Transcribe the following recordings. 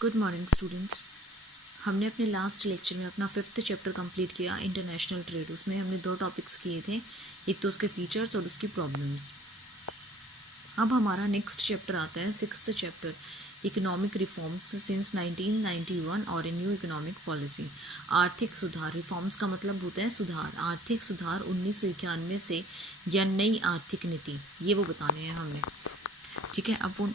Good morning students. हमने अपने last lecture में अपना 5th चैप्टर कंप्लीट किया, इंटरनेशनल ट्रेड। उसमें हमने 2 टॉपिक्स किए थे, एक तो उसके फीचर्स और उसकी प्रॉब्लम्स। अब हमारा नेक्स्ट चैप्टर आता है 6th chapter, economic reforms since 1991 और ए न्यू इकोनॉमिक पॉलिसी। आर्थिक सुधार, रिफॉर्म्स का मतलब होता है सुधार। आर्थिक सुधार 1991 से या नई आर्थिक नीति, ये वो बताने हैं हमने। ठीक है, अब वो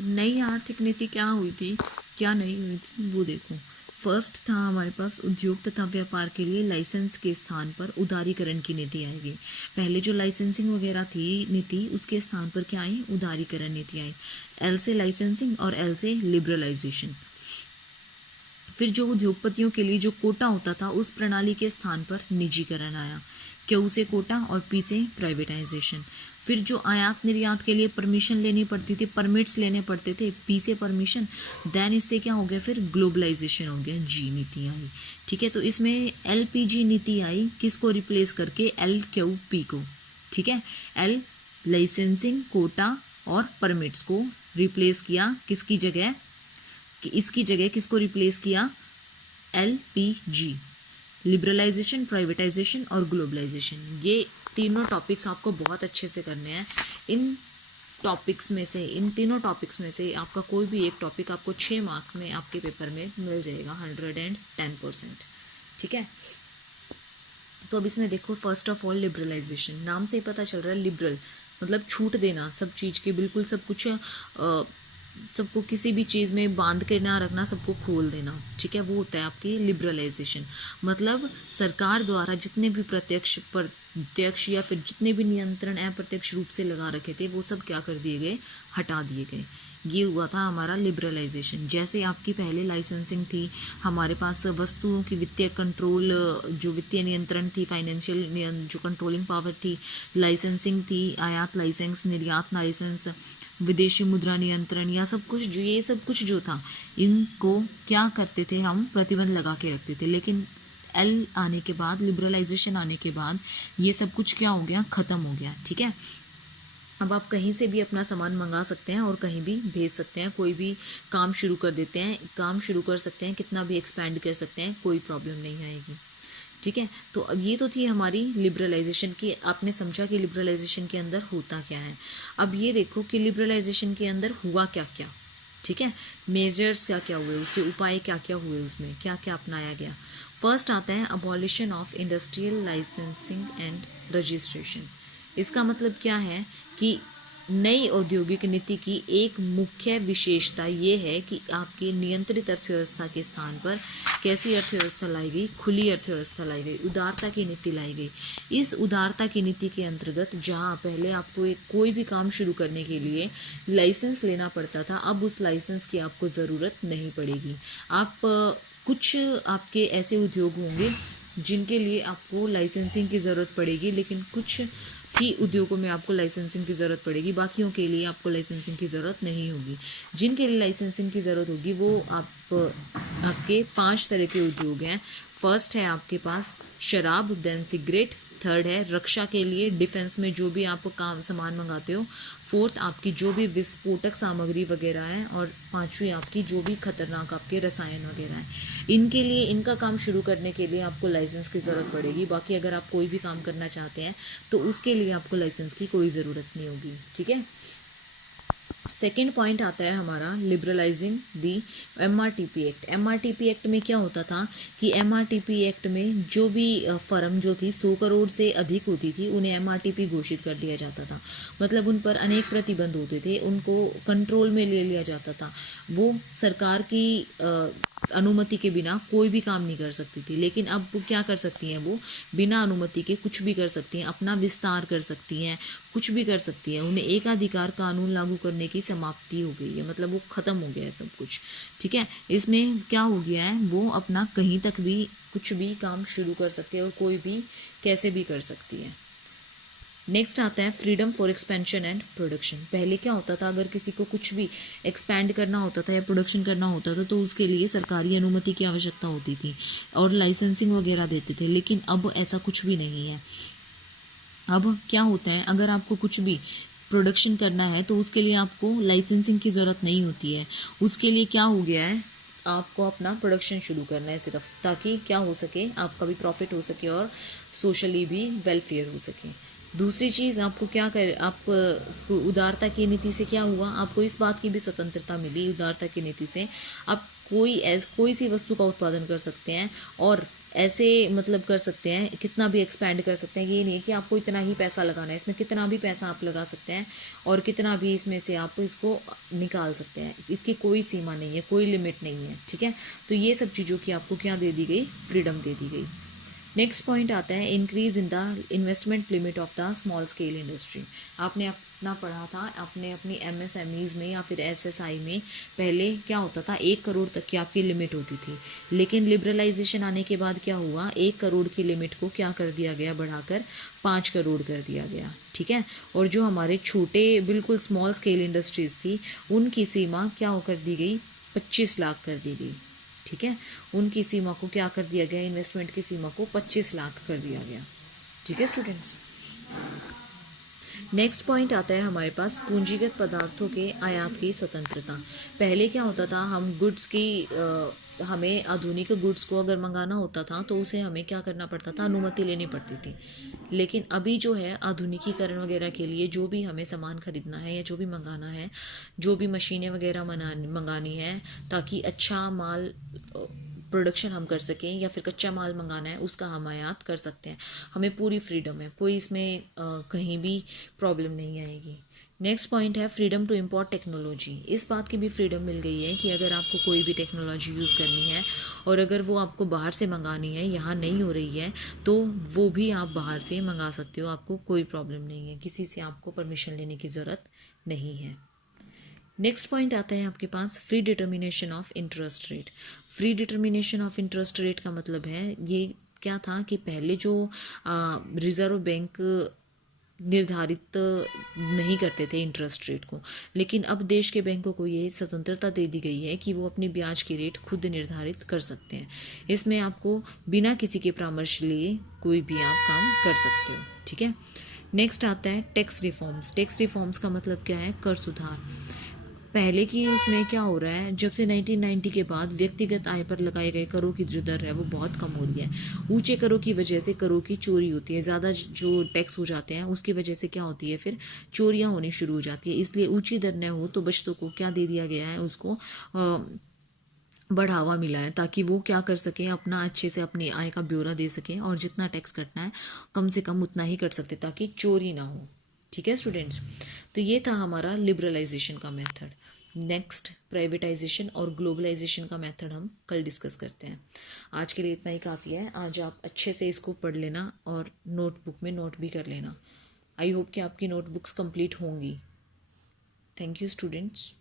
नई आर्थिक नीति क्या हुई थी, क्या नहीं हुई थी, वो देखो। फर्स्ट था हमारे पास उद्योग तथा व्यापार के लिए लाइसेंस के स्थान पर उदारीकरण की नीति आएगी। पहले जो लाइसेंसिंग वगैरह थी नीति, उसके स्थान पर क्या आई, उदारीकरण नीति आई। एल से लाइसेंसिंग और एल से लिबरलाइजेशन। फिर जो उद्योगपतियों के लिए जो कोटा होता था, उस प्रणाली के स्थान पर निजीकरण आया। क्यू से कोटा और पी से प्राइवेटाइजेशन। फिर जो आयात निर्यात के लिए परमिशन लेनी पड़ती थी, परमिट्स लेने पड़ते थे, पी से परमिशन। देन इससे क्या हो गया, फिर ग्लोबलाइजेशन हो गया, जी नीति आई। ठीक है, तो इसमें LPG नीति आई, किसको रिप्लेस करके, LQP को। ठीक है, एल लाइसेंसिंग, कोटा और परमिट्स को रिप्लेस किया, किसकी जगह, कि इसकी जगह किसको रिप्लेस किया, LPG। लिबरलाइजेशन, प्राइवेटाइजेशन और ग्लोबलाइजेशन, ये तीनों टॉपिक्स आपको बहुत अच्छे से करने हैं। इन टॉपिक्स में से, इन तीनों टॉपिक्स में से आपका कोई भी एक टॉपिक आपको 6 मार्क्स में आपके पेपर में मिल जाएगा, 110%। ठीक है, तो अब इसमें देखो, फर्स्ट ऑफ ऑल लिबरलाइजेशन, नाम से ही पता चल रहा है, लिबरल मतलब छूट देना सब चीज़ की, बिल्कुल सब कुछ सबको किसी भी चीज़ में बांध के ना रखना, सबको खोल देना। ठीक है, वो होता है आपकी लिबरलाइजेशन। मतलब सरकार द्वारा जितने भी प्रत्यक्ष या फिर जितने भी नियंत्रण अप्रत्यक्ष रूप से लगा रखे थे, वो सब क्या कर दिए गए, हटा दिए गए। ये हुआ था हमारा लिबरलाइजेशन। जैसे आपकी पहले लाइसेंसिंग थी, हमारे पास वस्तुओं की वित्तीय कंट्रोल, जो वित्तीय नियंत्रण थी, फाइनेंशियल जो कंट्रोलिंग पावर थी, लाइसेंसिंग थी, आयात लाइसेंस, निर्यात लाइसेंस, विदेशी मुद्रा नियंत्रण, या सब कुछ जो, ये सब कुछ जो था, इनको क्या करते थे हम, प्रतिबंध लगा के रखते थे। लेकिन एल आने के बाद, लिबरलाइजेशन आने के बाद, ये सब कुछ क्या हो गया, खत्म हो गया। ठीक है, अब आप कहीं से भी अपना सामान मंगा सकते हैं और कहीं भी भेज सकते हैं, कोई भी काम शुरू कर देते हैं, काम शुरू कर सकते हैं, कितना भी एक्सपैंड कर सकते हैं, कोई प्रॉब्लम नहीं आएगी। ठीक है, तो अब ये तो थी हमारी लिबरलाइजेशन की। आपने समझा कि लिबरलाइजेशन के अंदर होता क्या है। अब ये देखो कि लिबरलाइजेशन के अंदर हुआ क्या क्या। ठीक है, मेजर्स क्या क्या हुए, उसके उपाय क्या क्या हुए, उसमें क्या क्या अपनाया गया। फर्स्ट आता है abolition of industrial licensing and registration. इसका मतलब क्या है कि नई औद्योगिक नीति की एक मुख्य विशेषता ये है कि आपकी नियंत्रित अर्थव्यवस्था के स्थान पर कैसी अर्थव्यवस्था लाई गई, खुली अर्थव्यवस्था लाई गई, उदारता की नीति लाई गई। इस उदारता की नीति के अंतर्गत जहां पहले आपको कोई भी काम शुरू करने के लिए लाइसेंस लेना पड़ता था, अब उस लाइसेंस की आपको ज़रूरत नहीं पड़ेगी। आप कुछ आपके ऐसे उद्योग होंगे जिनके लिए आपको लाइसेंसिंग की ज़रूरत पड़ेगी, लेकिन कुछ ही उद्योगों में आपको लाइसेंसिंग की ज़रूरत पड़ेगी, बाकियों के लिए आपको लाइसेंसिंग की ज़रूरत नहीं होगी। जिनके लिए लाइसेंसिंग की ज़रूरत होगी वो आपके 5 तरह के उद्योग हैं। फर्स्ट है आपके पास शराब, देन सिगरेट, थर्ड है रक्षा के लिए, डिफेंस में जो भी आप काम सामान मंगाते हो, फोर्थ आपकी जो भी विस्फोटक सामग्री वगैरह है, और पांचवी आपकी जो भी खतरनाक आपके रसायन वगैरह हैं। इनके लिए, इनका काम शुरू करने के लिए आपको लाइसेंस की ज़रूरत पड़ेगी। बाकी अगर आप कोई भी काम करना चाहते हैं तो उसके लिए आपको लाइसेंस की कोई ज़रूरत नहीं होगी। ठीक है, सेकेंड पॉइंट आता है हमारा लिबरलाइजिंग दी MRTP एक्ट। MRTP एक्ट में क्या होता था कि MRTP एक्ट में जो भी फर्म जो थी 100 करोड़ से अधिक होती थी, उन्हें MRTP घोषित कर दिया जाता था। मतलब उन पर अनेक प्रतिबंध होते थे, उनको कंट्रोल में ले लिया जाता था। वो सरकार की अनुमति के बिना कोई भी काम नहीं कर सकती थी। लेकिन अब वो क्या कर सकती हैं, वो बिना अनुमति के कुछ भी कर सकती हैं, अपना विस्तार कर सकती हैं, कुछ भी कर सकती है। उन्हें एकाधिकार कानून लागू करने की समाप्ति हो गई है, मतलब वो खत्म हो गया है सब कुछ। ठीक है, इसमें क्या हो गया है, वो अपना कहीं तक भी कुछ भी काम शुरू कर सकती है और कोई भी कैसे भी कर सकती है। नेक्स्ट आता है freedom for expansion and production. पहले क्या होता था, अगर किसी को कुछ भी एक्सपैंड करना होता था या प्रोडक्शन करना होता था तो उसके लिए सरकारी अनुमति की आवश्यकता होती थी और लाइसेंसिंग वगैरह देते थे। लेकिन अब ऐसा कुछ भी नहीं है। अब क्या होता है, अगर आपको कुछ भी प्रोडक्शन करना है तो उसके लिए आपको लाइसेंसिंग की ज़रूरत नहीं होती है। उसके लिए क्या हो गया है, आपको अपना प्रोडक्शन शुरू करना है सिर्फ, ताकि क्या हो सके, आपका भी प्रॉफिट हो सके और सोशली भी वेलफेयर हो सके। दूसरी चीज़ आपको क्या कर, आप उदारता की नीति से क्या हुआ, आपको इस बात की भी स्वतंत्रता मिली उदारता की नीति से। आप कोई सी वस्तु का उत्पादन कर सकते हैं और ऐसे मतलब कर सकते हैं, कितना भी एक्सपैंड कर सकते हैं। ये नहीं है कि आपको इतना ही पैसा लगाना है, इसमें कितना भी पैसा आप लगा सकते हैं और कितना भी इसमें से आप इसको निकाल सकते हैं। इसकी कोई सीमा नहीं है, कोई लिमिट नहीं है, ठीक है। तो ये सब चीज़ों की आपको क्या दे दी गई, फ्रीडम दे दी गई। नेक्स्ट पॉइंट आता है increase in the investment limit of the small scale industry. आपने अपना पढ़ा था अपनी एमएसएमईज में या फिर एसएसआई में, पहले क्या होता था 1 करोड़ तक की आपकी लिमिट होती थी, लेकिन लिबरलाइजेशन आने के बाद क्या हुआ, 1 करोड़ की लिमिट को क्या कर दिया गया, बढ़ाकर 5 करोड़ कर दिया गया, ठीक है। और जो हमारे छोटे बिल्कुल स्मॉल स्केल इंडस्ट्रीज थी उनकी सीमा क्या कर दी गई, 25 लाख कर दी गई, ठीक है। उनकी सीमा को क्या कर दिया गया, इन्वेस्टमेंट की सीमा को 25 लाख कर दिया गया, ठीक है स्टूडेंट्स। नेक्स्ट पॉइंट आता है हमारे पास पूंजीगत पदार्थों के आयात की स्वतंत्रता। पहले क्या होता था, हम गुड्स की हमें आधुनिक गुड्स को अगर मंगाना होता था तो उसे हमें क्या करना पड़ता था, अनुमति लेनी पड़ती थी। लेकिन अभी जो है आधुनिकीकरण वगैरह के लिए जो भी हमें सामान खरीदना है या जो भी मंगाना है, जो भी मशीनें वगैरह मंगानी है ताकि अच्छा माल प्रोडक्शन हम कर सकें या फिर कच्चा माल मंगाना है उसका हम आयात कर सकते हैं। हमें पूरी फ्रीडम है, कोई इसमें कहीं भी प्रॉब्लम नहीं आएगी। नेक्स्ट पॉइंट है फ्रीडम टू इम्पोर्ट टेक्नोलॉजी। इस बात की भी फ्रीडम मिल गई है कि अगर आपको कोई भी टेक्नोलॉजी यूज़ करनी है और अगर वो आपको बाहर से मंगानी है, यहाँ नहीं हो रही है, तो वो भी आप बाहर से मंगा सकते हो, आपको कोई प्रॉब्लम नहीं है, किसी से आपको परमिशन लेने की ज़रूरत नहीं है। नेक्स्ट पॉइंट आता है आपके पास free determination of interest rate. Free determination of interest rate का मतलब है, ये क्या था कि पहले जो रिजर्व बैंक निर्धारित नहीं करते थे इंटरेस्ट रेट को, लेकिन अब देश के बैंकों को ये स्वतंत्रता दे दी गई है कि वो अपनी ब्याज की रेट खुद निर्धारित कर सकते हैं। इसमें आपको बिना किसी के परामर्श लिए कोई भी आप काम कर सकते हो, ठीक है। नेक्स्ट आता है टैक्स रिफॉर्म्स। टैक्स रिफॉर्म्स का मतलब क्या है, कर सुधार। पहले की उसमें क्या हो रहा है, जब से 1990 के बाद व्यक्तिगत आय पर लगाए गए करों की जो दर है वो बहुत कम हो रही है। ऊंचे करों की वजह से करों की चोरी होती है, ज़्यादा जो टैक्स हो जाते हैं उसकी वजह से क्या होती है, फिर चोरियां होनी शुरू हो जाती है। इसलिए ऊंची दर न हो तो बचतों को क्या दे दिया गया है, उसको बढ़ावा मिला है ताकि वो क्या कर सकें, अपना अच्छे से अपनी आय का ब्यौरा दे सकें और जितना टैक्स कटना है कम से कम उतना ही कट सकते ताकि चोरी ना हो, ठीक है स्टूडेंट्स। तो ये था हमारा लिबरलाइजेशन का मेथड। नेक्स्ट प्राइवेटाइजेशन और ग्लोबलाइजेशन का मेथड हम कल डिस्कस करते हैं। आज के लिए इतना ही काफ़ी है। आज आप अच्छे से इसको पढ़ लेना और नोटबुक में नोट भी कर लेना। आई होप कि आपकी नोटबुक्स कंप्लीट होंगी। Thank you students.